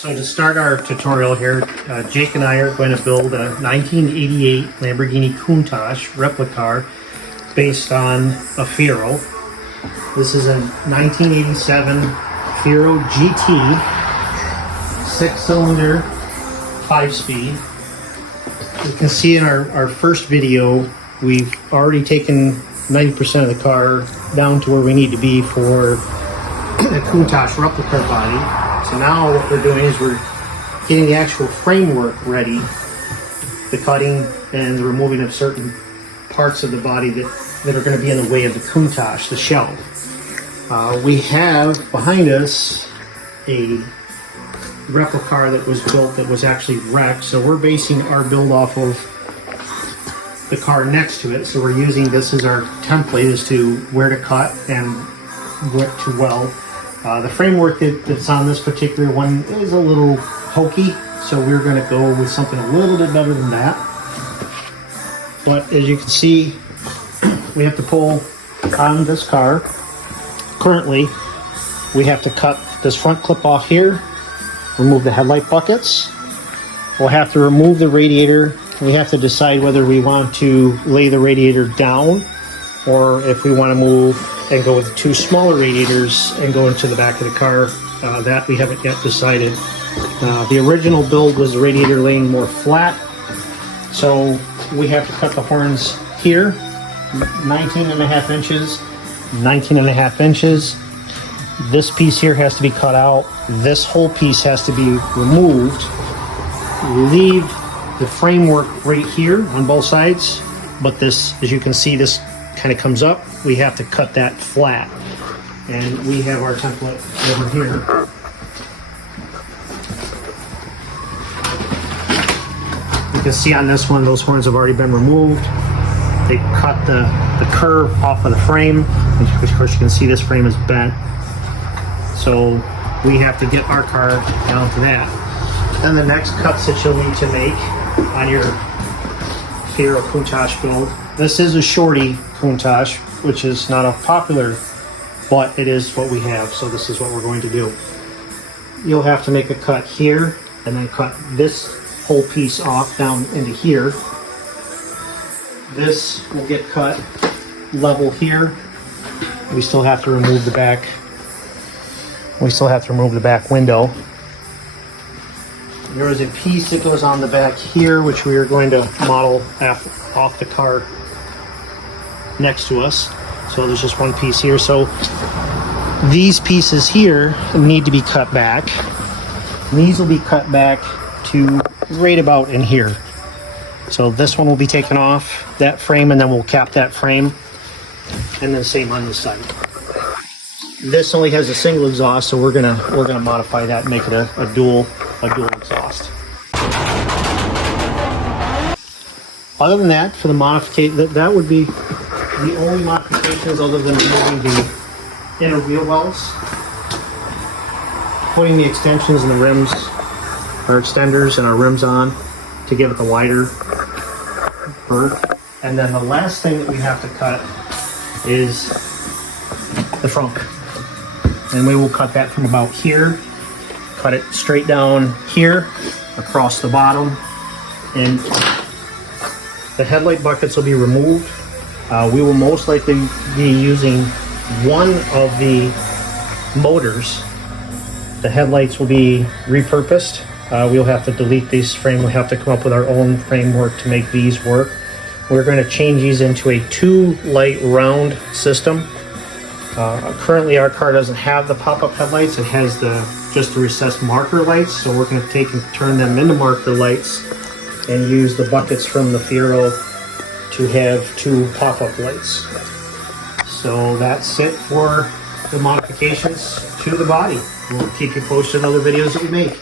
So to start our tutorial here, Jake and I are going to build a 1988 Lamborghini Countach replica car based on a Fiero. This is a 1987 Fiero GT, 6-cylinder, 5-speed. You can see in our first video, we've already taken 90% of the car down to where we need to be for the Countach replica body. So now what we're doing is we're getting the actual framework ready, the cutting and the removing of certain parts of the body that are going to be in the way of the Countach, the shell. We have behind us a replica car that was built that was actually wrecked, so we're basing our build off of the car next to it. So we're using this as our template as to where to cut and what to weld. The framework that's on this particular one is a little hokey, so we're going to go with something a little bit better than that. But as you can see, we have to pull on this car. Currently, we have to cut this front clip off here, remove the headlight buckets. We'll have to remove the radiator. We have to decide whether we want to lay the radiator down or if we want to move and go with two smaller radiators and go into the back of the car. That we haven't yet decided. The original build was the radiator laying more flat, so we have to cut the horns here, 19.5 inches, 19.5 inches. This piece here has to be cut out. This whole piece has to be removed. Leave the framework right here on both sides, but this, as you can see, this kind of comes up. We have to cut that flat, and we have our template over here. You can see on this one, those horns have already been removed. They cut the curve off of the frame, and of course you can see this frame is bent, so we have to get our car down to that. And the next cuts that you'll need to make on your Fiero Countach build. This is a shorty Countach, which is not a popular, but it is what we have, so this is what we're going to do. You'll have to make a cut here, and then cut this whole piece off down into here. This will get cut level here. We still have to remove the back. We still have to remove the back window. There is a piece that goes on the back here, which we are going to model off the car next to us. So there's just one piece here. So these pieces here need to be cut back. These will be cut back to right about in here. So this one will be taken off, that frame, and then we'll cap that frame. And then same on this side. This only has a single exhaust, so we're gonna modify that and make it a dual exhaust. Other than that, for the modification, that would be the only modifications other than removing the inner wheel wells, putting the extensions and the rims, our extenders and our rims on to give it a wider berth. And then the last thing that we have to cut is the frunk. And we will cut that from about here, cut it straight down here, across the bottom, and the headlight buckets will be removed. We will most likely be using one of the motors. The headlights will be repurposed. We'll have to delete this frame. We'll have to come up with our own framework to make these work. We're going to change these into a 2-light round system. Currently our car doesn't have the pop-up headlights. It has just the recessed marker lights, so we're going to take and turn them into marker lights and use the buckets from the Fiero to have 2 pop-up lights. So that's it for the modifications to the body. We'll keep you posted on other videos that we make.